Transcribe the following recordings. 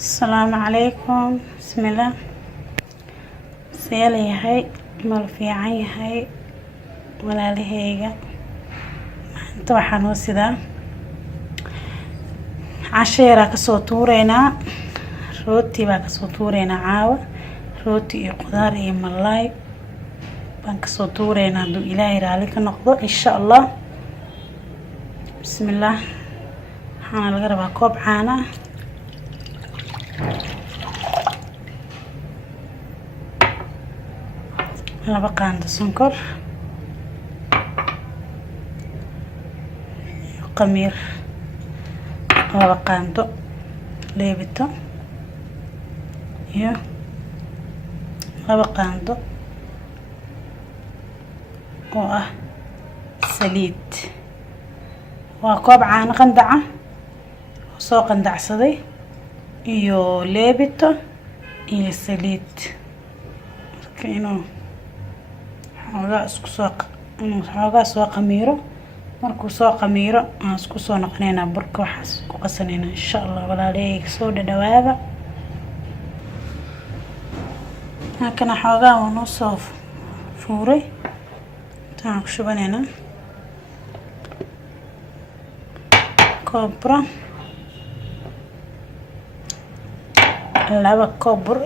السلام عليكم. بسم الله. سيالي هاي مال في عي هاي ولا لهيجا انت waxaan sidaa casheera ka soo tuureena rooti baa ka soo tuureena caawa rooti iyo qudaar iyo malaay baan ka soo tuureena duu ilaahay raali ka noqdo insha Allah. bismillah. waxaan laga rabaa koob caano laba qaando sonkor qamiir laba qaando leebito iyo laba qaando oo ah saliid. waa koob caano qandaca soo qandacsaday iyo leebito iyo saliid marka inuu xoogaa soo qamiiro. markuu soo qamiiro aan isku soo noqonaynaa burka waxaas ku qasanayna insha Allah. walaaleyga soo dhawaada. halkan xoogaa uu soo fuuray taan ku shubanaynaa koob bur laba koob bur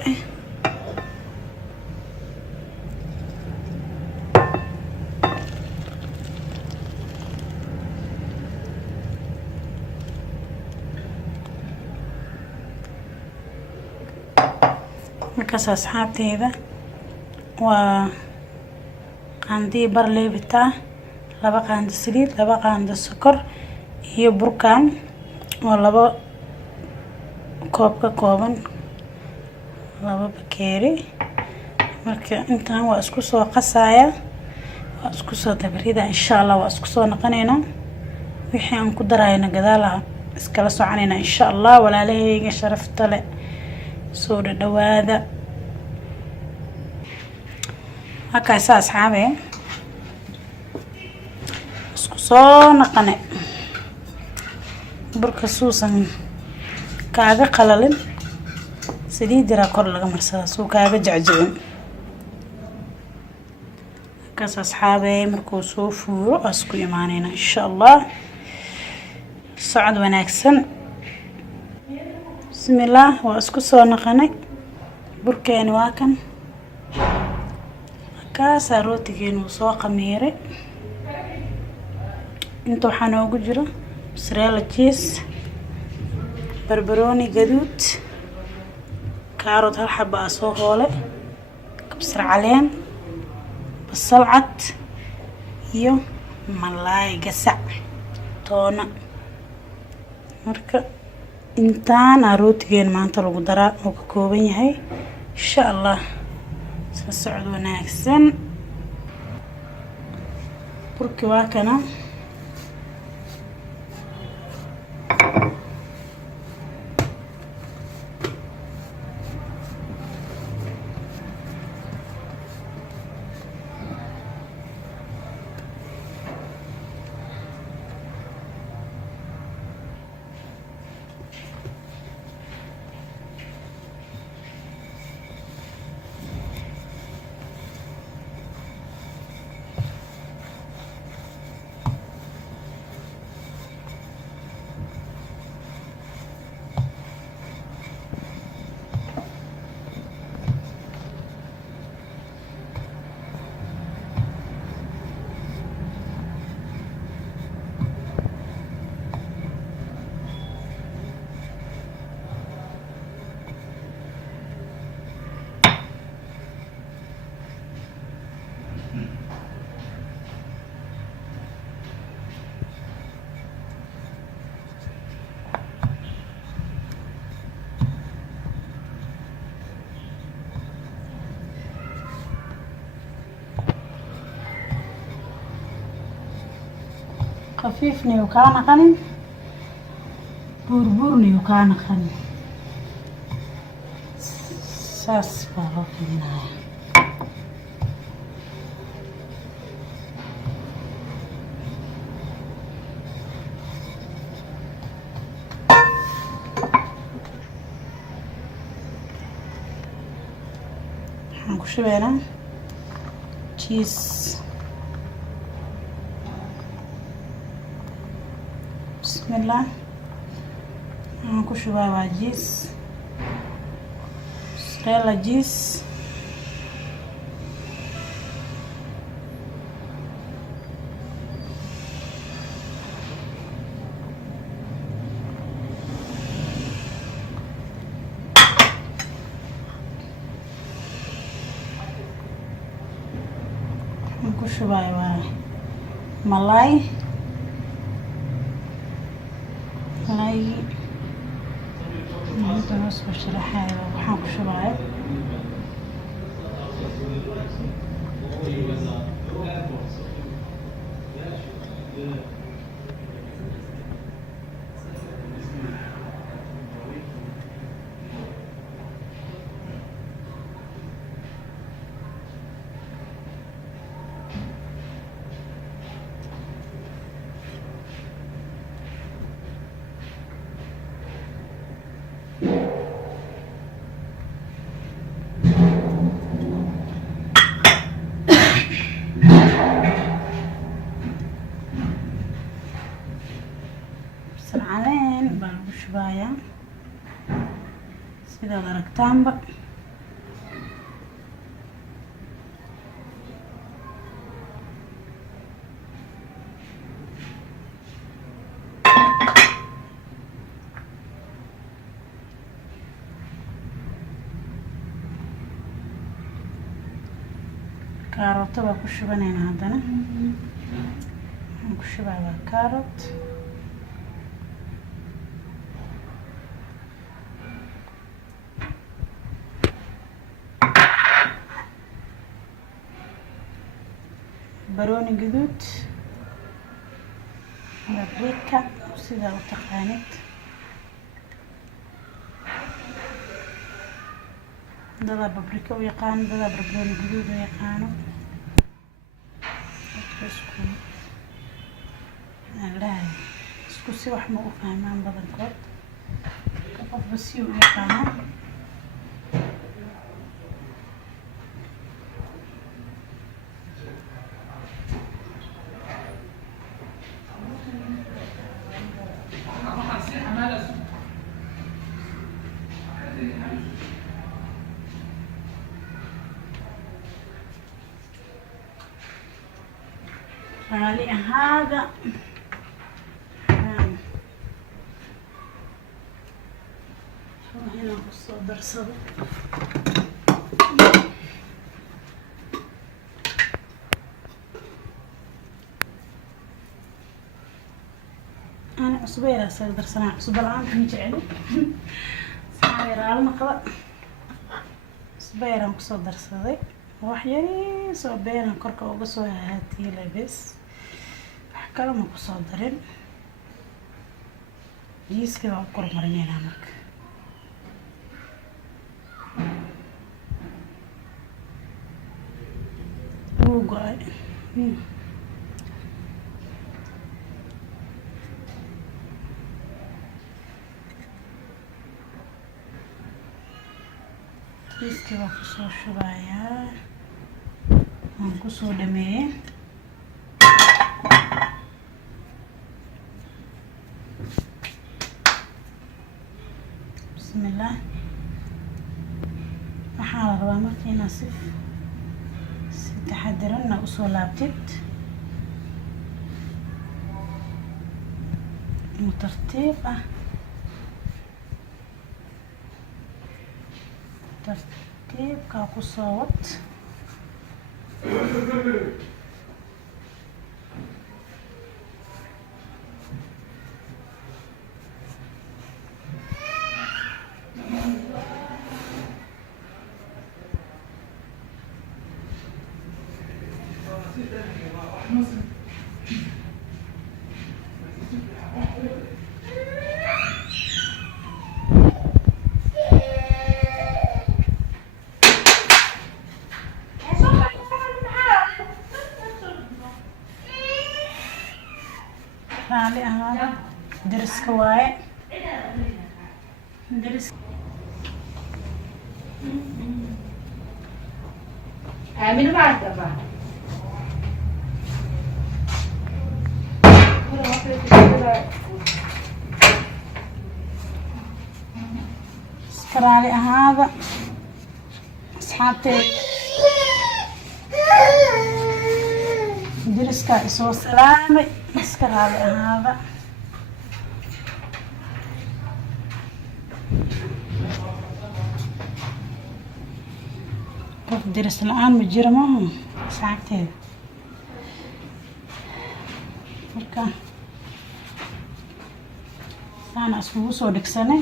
markaas asxaabteyda waa qaandii bar leebita laba qaando saliid laba qaando sokor iyo burkan oo laba koob ka kooban laba bakeeri. marka intaan waa isku soo qasaya waa isku soo dabrida insha Allah. waa isku soo noqonaynaa wixii aan ku darayna gadaal iskala soconayna insha Allah. walaalaheyga sharafta leh soo dhawaada. halkaas asxaabe isku soo noqonay burka suusan kaaga qalalin saliid yar kor laga marsadaa soo kaaga jacjabin. halkaas asxaabe markuu soo fuuro isku imaanayna insha Allah. socod wanaagsan. bismillah. waa isku soo noqonay burkeeni waa kan kaas rootigeenu soo qamiiray. inta waxaa noogu jiro mozzarella cheese barbarooni gaduud kaarot hal xabo soo hoole kabsar caleen basal cad iyo malaay gasac toona. marka intaan rootigeen maanta lagu daraa oo ka kooban yahay insha Allah. socod wanaagsan. burki waa kana خفيفني وكان قنن بربرني وكان قنن ساس بارفينا. waxaan ku shubaynaa cheese. bismillah. waxaan ku shubaa waa cheese, mozzarella cheese. ku shubay waa malay inta hoos ku sharaxayo. waxaan ku shubay caleen baan ku shubayaa sidaad aragtaanba. kaarooto baa ku shubanaynaa haddana. waxaan ku shubayaa kaarot. baroni gaduud, paprika sida u taqaanid. dada paprika u yaqaan, dada baroni gaduud u yaqaano. isku si wax ma u fahmaan badankood, qofba si u yaqaano. raali ahaada inaan kusoo darsado. أنا عصبيرة أصير درسنا عصب الآن في جعلي صاير على مقلة عصبيرة مقصود درسنا وحياني صوبينا كركة وقصوا هاتي لبس حكلا مقصود درين جيس كذا أقرب مرنين عمك وقاي Iski waa kusoo shubayaa, waan kusoo dhameeyay. Bismillah. waxaa la rabaa markii inaad si taxadirana usoo laabtid tartiib ah tartiibkaa kusoo wad. raali ahaada deriska waaye آمين بعد بقى. اسكر علي هذا أصحابتي درسكا إسوا سلامي اسكر علي هذا قف درس الآن مجرمه أصحابتي مركا أنا أسكو سو دكسني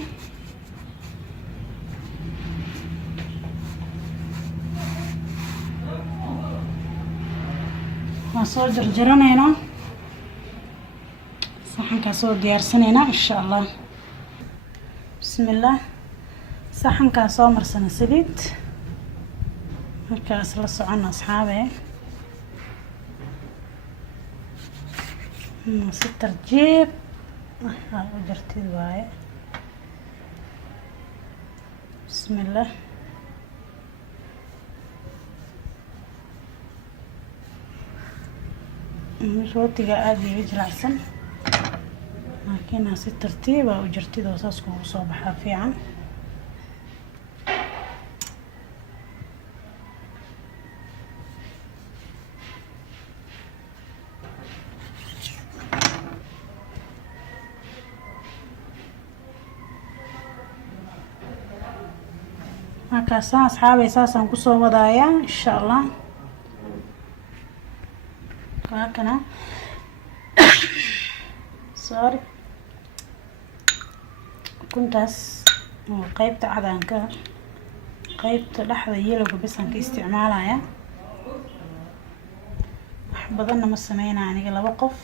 soo jarjaranayna saxanka soo diyaarsanayna insha Allah bismillah saxanka soo marsana saliid markaas la socon asxaabe si tartiib u jartid waaye bismillah rootiga aad iyo jilicsan laakiin si tartiib ah u jartid oo saas kugu soo baxaa fiican markaas asxaabay saasaan ku soo wadaaya insha Allah kana sorry kuntaas qaybta cadaanka qaybta dhaxda yelowga bisan ka isticmaalaya wax badan ma sameeyna aniga laba qof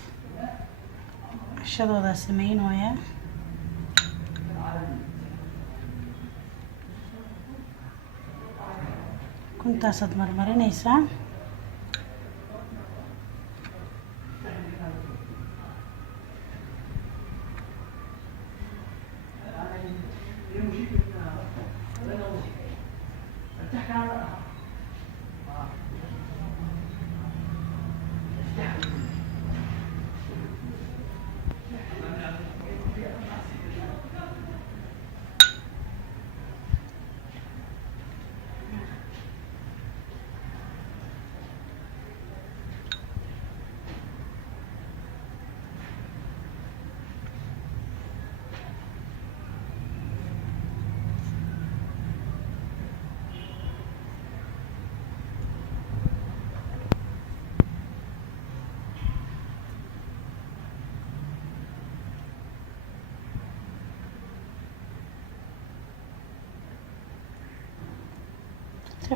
ashadooda sameeynooya kuntaas aad marmarinaysaa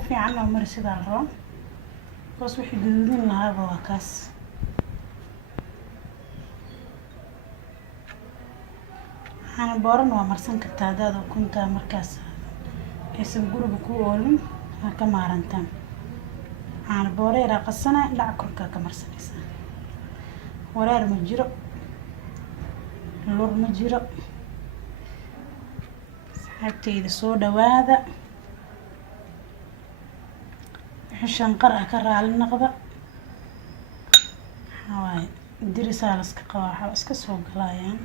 في عنا عمر سيدا الرام بس وحي قدودين لها بواكاس أنا بورن ومرسن كتاداد وكنت مركز اسم قرب كو أولن هكا مارنتان أنا بوري راقصنا لعكركا كمرسن إسان ورار مجرق اللور مجرق سحبتي إذا صودا واذا حشان قرأ كرة على النقبة هواي درس على اسك قواحة اسك سوق لايان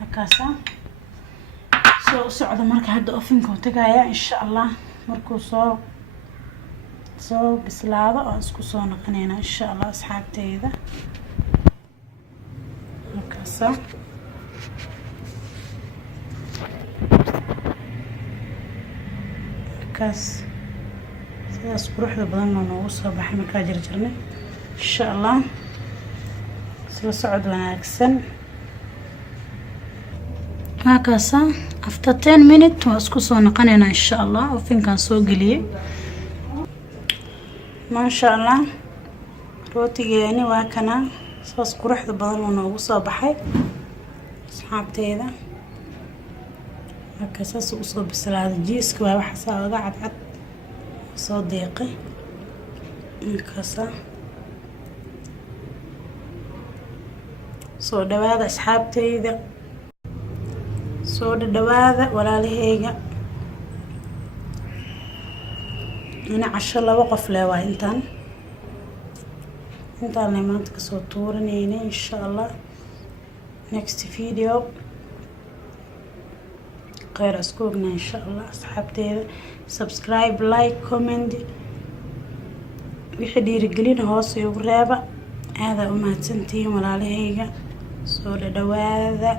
هكاسا سعودة مركا هاد اوفنكو تقايا ان شاء الله مركو سو بسلابة او اسكو سو نقنينا ان شاء الله اصحابتي اذا هكاسا كاس سيداس قروحدا بدن noogu soo baxay markaa jarjarnay insha Allah soo socod wanaagsan kaasa after 10 minutes waa isku soo noqonaynaa insha Allah ofinkan soo galiyay ma sha Allah rootigeeni waa kana soo quruxda badan noogu soo baxay asxaabteeda هكذا وصوب السلاد جيسك وحسا وقعد عد صديقي هكذا صود هذا أصحابتي ذا صود هذا ولا لهيجا أنا 10 لaba qof leh waa intaan maanta ka soo tuuranayna insha Allah next video khayr askoogna insha Allah asxaabteeda subscribe like comment wixii dhiirigelin hoos igu reeba aad u mahadsantihiin walaalahayga soo dhawaada